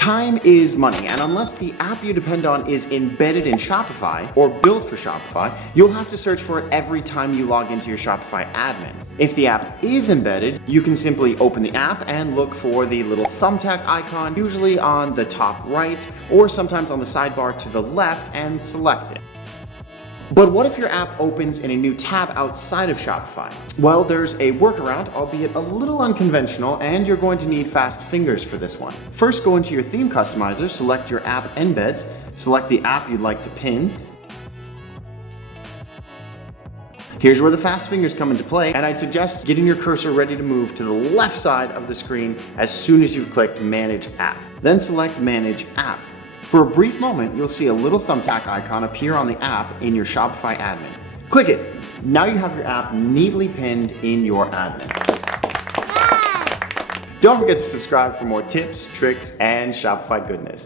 Time is money, and unless the app you depend on is embedded in Shopify or built for Shopify, you'll have to search for it every time you log into your Shopify admin. If the app is embedded, you can simply open the app and look for the little thumbtack icon, usually on the top right, or sometimes on the sidebar to the left, and select it. But what if your app opens in a new tab outside of Shopify? Well, there's a workaround, albeit a little unconventional, and you're going to need fast fingers for this one. First, go into your theme customizer, select your app embeds, select the app you'd like to pin. Here's where the fast fingers come into play, and I'd suggest getting your cursor ready to move to the left side of the screen as soon as you've clicked Manage App. Then select Manage App. For a brief moment, you'll see a little thumbtack icon appear on the app in your Shopify admin. Click it. Now you have your app neatly pinned in your admin. Don't forget to subscribe for more tips, tricks, and Shopify goodness.